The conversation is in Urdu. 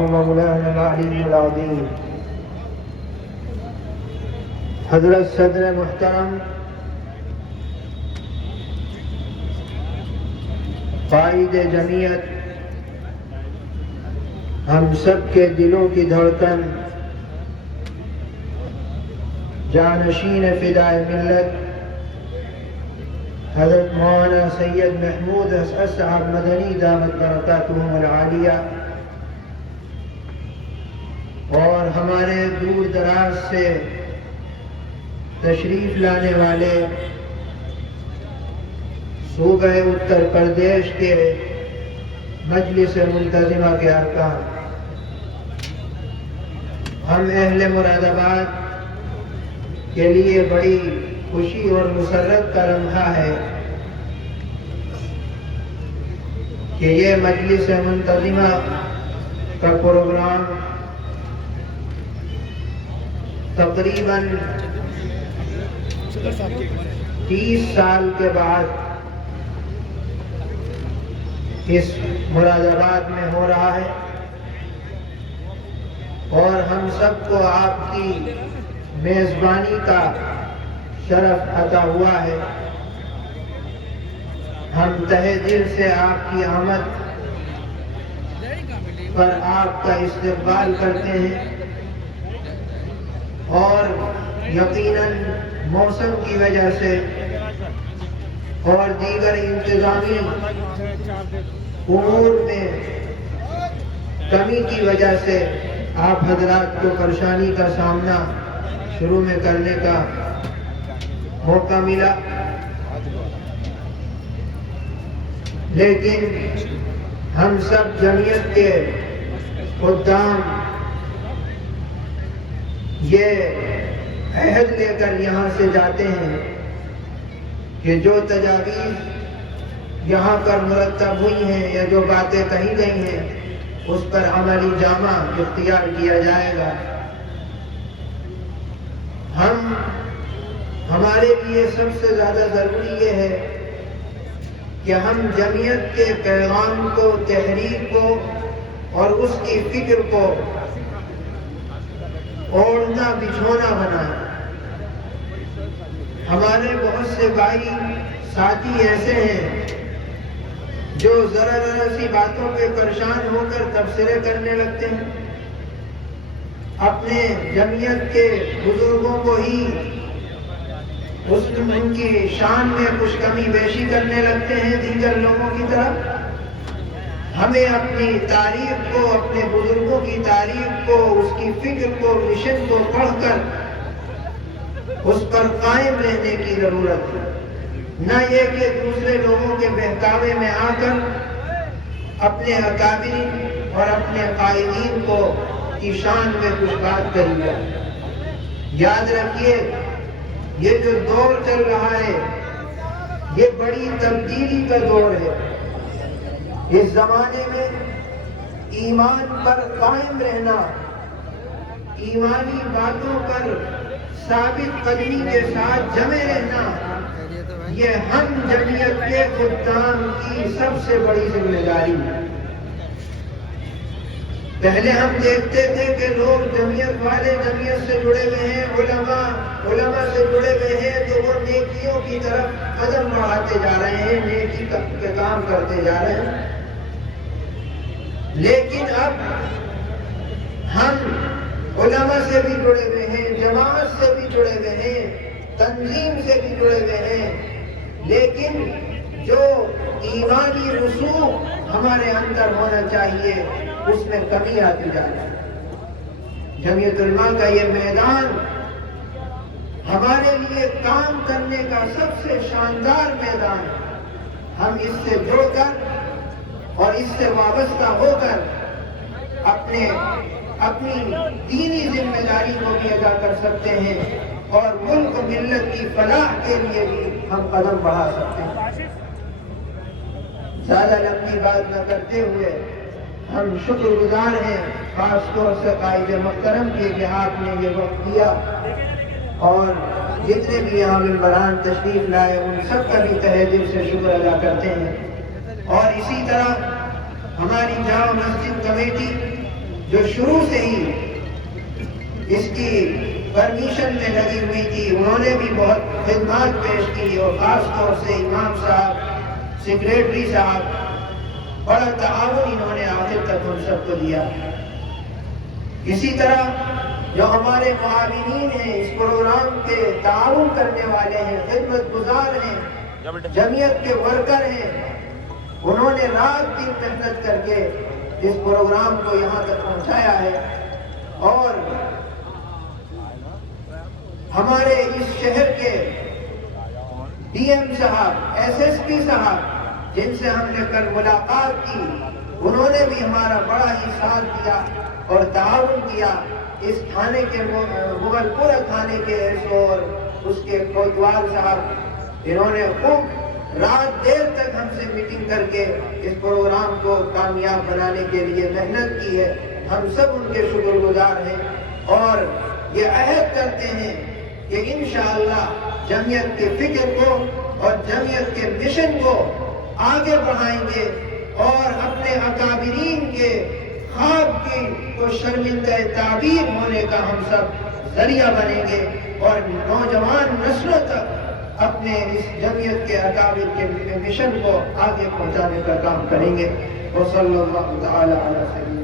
مولانا العلی العظیم حضرت صدر محترم قائد جمعیت، ہم سب کے دلوں کی دھڑکن، جانشین فدائے ملت حضرت مولانا سید محمود اسعد صاحب مدنی دامت برکاتہم العالیہ، اور ہمارے دور دراز سے تشریف لانے والے صوبہ اتر پردیش کے مجلس منتظمہ کے ارکان، ہم اہل مراد آباد کے لیے بڑی خوشی اور مسرت کا لمحہ ہے کہ یہ مجلس منتظمہ کا پروگرام تقریباً 30 سال کے بعد اس مراد آباد میں ہو رہا ہے، اور ہم سب کو آپ کی میزبانی کا شرف عطا ہوا ہے۔ ہم تہہ دل سے آپ کی آمد پر آپ کا استقبال کرتے ہیں، اور یقیناً موسم کی وجہ سے اور دیگر انتظامی امور میں کمی کی وجہ سے آپ حضرات کو پریشانی کا سامنا شروع میں کرنے کا موقع ملا، لیکن ہم سب جمعیت کے خدام یہ عہد لے کر یہاں سے جاتے ہیں کہ جو تجاویز یہاں پر مرتب ہوئی ہیں یا جو باتیں کہی گئی ہیں اس پر عملی جامہ اختیار کیا جائے گا۔ ہمارے لیے سب سے زیادہ ضروری یہ ہے کہ ہم جمعیت کے پیغام کو، تحریک کو اور اس کی فکر کو اوڑھنا بچھونا بنائیں۔ ہمارے بہت سے بھائی ساتھی ایسے ہیں جو ذرا سی باتوں پہ پریشان ہو کر تبصرے کرنے لگتے ہیں، اپنے جمعیت کے بزرگوں کو ہی ان کی شان میں کچھ کمی بیشی کرنے لگتے ہیں دیگر لوگوں کی طرح۔ ہمیں اپنی تاریخ کو، اپنے بزرگوں کی تاریخ کو، اس کی فکر کو، مشن کو پڑھ کر اس پر قائم رہنے کی ضرورت ہے، نہ یہ کہ دوسرے لوگوں کے بہکاوے میں آ کر اپنے اکابرین اور اپنے قائدین کو کی شان میں کچھ بات کری جائے۔ یاد رکھیے، یہ جو دور چل رہا ہے یہ بڑی تبدیلی کا دور ہے۔ اس زمانے میں ایمان پر قائم رہنا، ایمانی باتوں پر ثابت قدمی کے ساتھ جمے رہنا، یہ ہم جمعیت کے خدام کی سب سے بڑی ذمہ داری ہے۔ پہلے ہم دیکھتے تھے کہ لوگ جمعیت والے جمعیت سے جڑے ہوئے ہیں، علماء سے جڑے ہوئے ہیں، تو وہ نیکیوں کی طرف قدم بڑھاتے جا رہے ہیں، نیکی کے کام کرتے جا رہے ہیں۔ لیکن اب ہم علماء سے بھی جڑے ہوئے ہیں، جماعت سے بھی جڑے ہوئے ہیں، تنظیم سے بھی جڑے ہوئے ہیں، لیکن جو ایمانی رسوخ ہمارے اندر ہونا چاہیے اس میں کمی آتی جا رہی ہے۔ جمعیت علماء کا یہ میدان ہمارے لیے کام کرنے کا سب سے شاندار میدان ہے۔ ہم اس سے جڑ کر اور اس سے وابستہ ہو کر اپنی دینی ذمہ داری کو بھی ادا کر سکتے ہیں، اور ملک و ملت کی فلاح کے لیے بھی ہم قدم بڑھا سکتے ہیں۔ زیادہ لمبی بات نہ کرتے ہوئے ہم شکر گزار ہیں خاص طور سے قائد محترم کے کہ آپ نے یہ وقت دیا، اور جتنے بھی یہاں ممبران تشریف لائے ان سب کا بھی تہہ دل سے شکر ادا کرتے ہیں۔ اور اسی طرح ہماری جامع مسجد کمیٹی جو شروع سے ہی اس کی پرمیشن میں لگی ہوئی تھی، انہوں نے بھی بہت خدمات پیش کی، اور خاص طور سے امام صاحب، سیکریٹری صاحب، بڑا تعاون انہوں نے آخر تک ہم سب کو دیا۔ اسی طرح جو ہمارے معاونین ہیں، اس پروگرام کے تعاون کرنے والے ہیں، خدمت گزار ہیں، جمعیت کے ورکر ہیں، انہوں نے رات دن محنت کر کے اس پروگرام کو یہاں تک پہنچایا ہے۔ اور ہمارے اس شہر کے ڈی ایم صاحب، ایس ایس پی صاحب، جن سے ہم نے کل ملاقات کی، انہوں نے بھی ہمارا بڑا ہی ساتھ دیا اور تعاون کیا۔ اس تھانے کے مغل پورہ تھانے کے ایس او اور اس کے کوتوال صاحب، انہوں نے خوب رات دیر تک ہم سے میٹنگ کر کے اس پروگرام کو کامیاب بنانے کے لیے محنت کی ہے۔ ہم سب ان کے شکر گزار ہیں، اور یہ عہد کرتے ہیں کہ انشاءاللہ جمعیت کے فکر کو اور جمعیت کے مشن کو آگے بڑھائیں گے، اور اپنے اکابرین کے خواب کی کو شرمندہ تعبیر ہونے کا ہم سب ذریعہ بنیں گے، اور نوجوان نسلوں تک اپنے اس جمعیت کے اکابر کے مشن کو آگے پہنچانے کا کام کریں گے۔ وصلی اللہ تعالی علی سیدنا